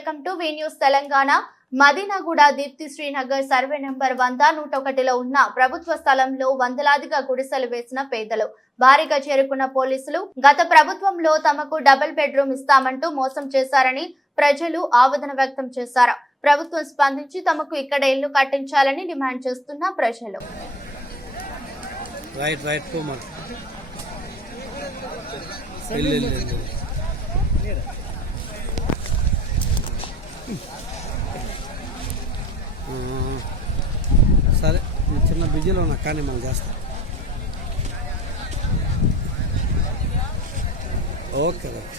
Welcome to V news Telangana. Madinaguda Deepti Srinagar survey number వంద నూట ఒకటిలో ఉన్న ప్రభుత్వ స్థలంలో వందలాదిగా గుడిసెలు వేసిన పేదలు. భారీగా చేరుకున్న పోలీసులు గత ప్రభుత్వంలో తమకు డబుల్ బెడ్రూమ్ ఇస్తామంటూ మోసం చేశారని ప్రజలు ఆవేదన వ్యక్తం చేశారు. ప్రభుత్వం స్పందించి తమకు ఇక్కడ ఇల్లు కట్టించాలని డిమాండ్ చేస్తున్న ప్రజలు. రైట్ రైట్ పో మరి వెళ్ళు, వెళ్ళు, వెళ్ళు. ఆ, సరే నేను చిన్న బిజీలో ఉన్నా కానీ మనం చేస్తాం. Okay okay.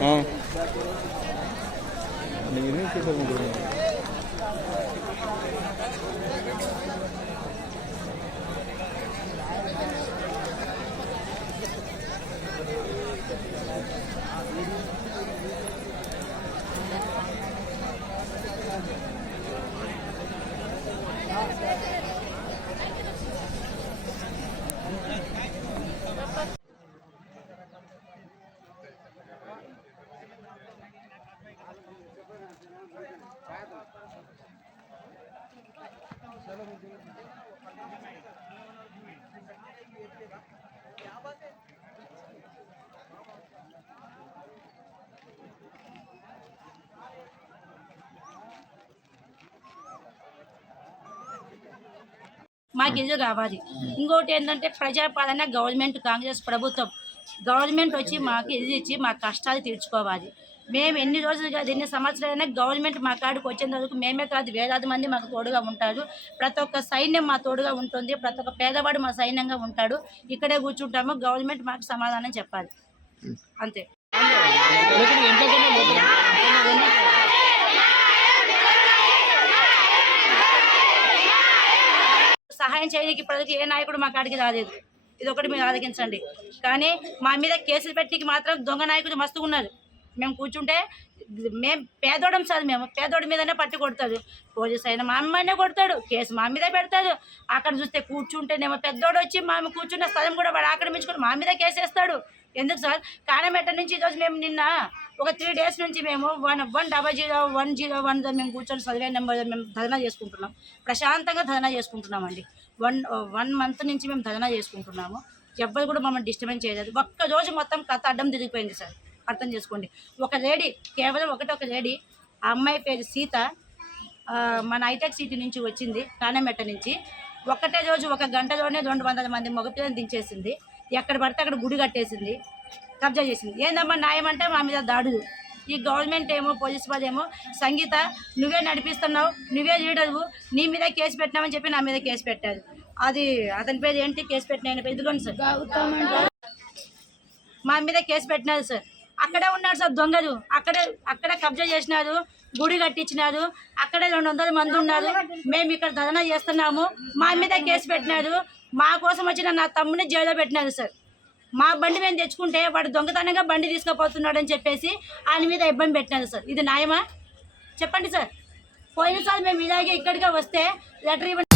हाँ लेकिन कैसे बोल रहे हैं మాకు ఇల్లు కావాలి? ఇంకోటి ఏంటంటే ప్రజాపాలన గవర్నమెంట్ కాంగ్రెస్ ప్రభుత్వం గవర్నమెంట్ వచ్చి మాకు ఇది ఇచ్చి మా కష్టాలు తీర్చుకోవాలి. మేము ఎన్ని రోజులుగా ఎన్ని సంవత్సరాలైనా గవర్నమెంట్ మా కాడికి వచ్చేంత వరకు మేమే కాదు వేలాది మంది మాకు తోడుగా ఉంటారు. ప్రతి ఒక్క సైన్యం మా తోడుగా ఉంటుంది ప్రతి ఒక్క పేదవాడు మా సైన్యంగా ఉంటాడు. ఇక్కడే కూర్చుంటాము గవర్నమెంట్ మాకు సమాధానం చెప్పాలి. అంతే. సహాయం చేయడానికి ఇప్పటివరకు ఏ నాయకుడు మా కాడికి రాలేదు. ఇది ఒకటి మీరు ఆలోచించండి. కానీ మా మీద కేసులు పెట్టికి మాత్రం దొంగ నాయకులు మస్తుగా ఉన్నారు మేము కూర్చుంటే మేము పేదోడం సార్ మేము. పేదోడి మీదనే పట్టి కొడతాడు. పోలీస్ అయినా మా అమ్మనే కొడతాడు. కేసు మా మీదే పెడతాడు. అక్కడ చూస్తే కూర్చుంటేనేమో పెద్దోడు వచ్చి మా కూర్చున్న స్థలం కూడా వాడు ఆక్రమించుకొని మా మీద కేసు వేస్తాడు ఎందుకు సార్? కానమెట్ట నుంచి ఈరోజు మేము నిన్న ఒక త్రీ డేస్ నుంచి మేము one one double zero one zero one మేము కూర్చొని సర్వే నెంబర్ మేము ధర్నా చేసుకుంటున్నాం. ప్రశాంతంగా ధర్నా చేసుకుంటున్నామండి. వన్ వన్ మంత్ నుంచి మేము ధర్నా చేసుకుంటున్నాము. ఎవ్వరు కూడా మమ్మల్ని డిస్టర్బెన్స్ చేయలేదు. ఒక్క రోజు మొత్తం కథ అడ్డం తిరిగిపోయింది సార్. అర్థం చేసుకోండి. ఒక లేడీ కేవలం ఒకటి ఒక లేడీ ఆ అమ్మాయి పేరు సీత. మన హైటెక్ సిటీ నుంచి వచ్చింది కానమెట్ట నుంచి. ఒకటే రోజు ఒక గంటలోనే రెండు వందల మంది మగపిల్లని దించేసింది. ఎక్కడ పడితే అక్కడ గుడి కట్టేసింది. కబ్జా చేసింది. ఏందమ్మా న్యాయం అంటే మా మీద దాడులు. ఈ గవర్నమెంట్ ఏమో పోలీస్ వాళ్ళు ఏమో సంగీత నువ్వే నడిపిస్తున్నావు నువ్వే లీడర్వు నీ మీద కేసు పెట్టినామని చెప్పి నా మీద కేసు పెట్టారు. అది అతని పేరు ఏంటి? కేసు పెట్టిన ఆయన ఇదిగోండి సార్. మా మీద కేసు పెట్టినారు సార్. అక్కడే ఉన్నారు సార్ దొంగలు. అక్కడే అక్కడే కబ్జా చేసినారు గుడి కట్టించినారు అక్కడే రెండు వందల మంది ఉన్నారు. మేము ఇక్కడ ధర్నా చేస్తున్నాము. మా మీద కేసు పెట్టినారు. మా కోసం వచ్చిన నా తమ్ముని జైల్లో పెట్టినారు సార్. మా బండి మేము తెచ్చుకుంటే వాడు దొంగతనంగా బండి తీసుకుపోతున్నాడు అని చెప్పేసి ఆయన మీద ఇబ్బంది పెట్టినారు సార్. ఇది న్యాయమా? చెప్పండి సార్. పోయినసారి మేము ఇలాగే ఇక్కడికే వస్తే లెటర్ ఇవ్వండి